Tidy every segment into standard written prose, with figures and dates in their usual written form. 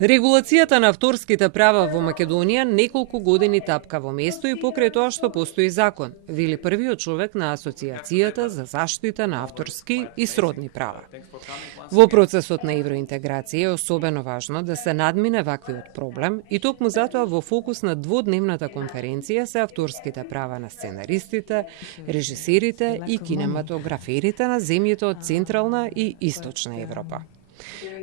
Регулацијата на авторските права во Македонија неколку години тапка во место и покрај тоа што постои закон, вели првиот човек на Асоциацијата за заштита на авторски и сродни права. Во процесот на евроинтеграција е особено важно да се надмине ваквиот проблем и токму затоа во фокус на дводневната конференција се авторските права на сценаристите, режисерите и кинематограферите на земјите од Централна и Источна Европа.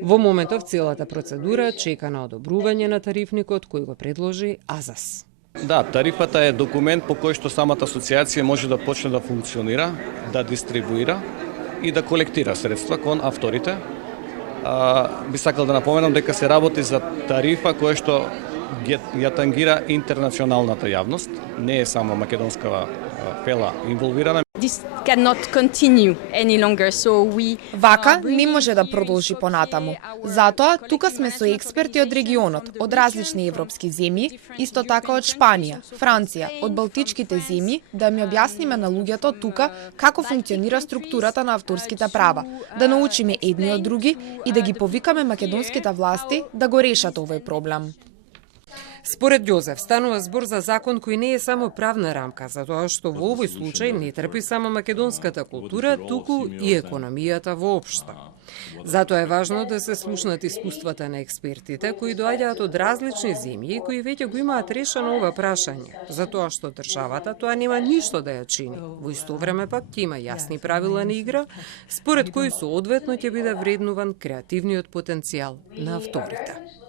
Во моментов целата процедура чека на одобрување на тарифникот кој го предложи АЗАС. Да, тарифата е документ по кој што самата асоциација може да почне да функционира, да дистрибуира и да колектира средства кон авторите. Би сакал да напоменам дека се работи за тарифа која што ја тангира интернационалната јавност, не е само македонска фела инволвирана. Вака не може да продолжи понатаму. Затоа, тука сме со експерти од регионот, од различни европски земји, исто така од Шпанија, Франција, од балтичките земји, да ми објасниме на луѓето тука како функционира структурата на авторските права, да научиме едни од други и да ги повикаме македонските власти да го решат овој проблем. Според Јозеф, станува збор за закон кој не е само правна рамка, затоа што во овој случај не трпи само македонската култура, туку и економијата воопшто. Затоа е важно да се слушнат искуствата на експертите кои доаѓаат од различни земји и кои веќе го имаат решено ова прашање, затоа што државата тоа нема ништо да ја чини. Во исто време пак ќе има јасни правила на игра, според кои соодветно ќе биде вреднуван креативниот потенцијал на авторите.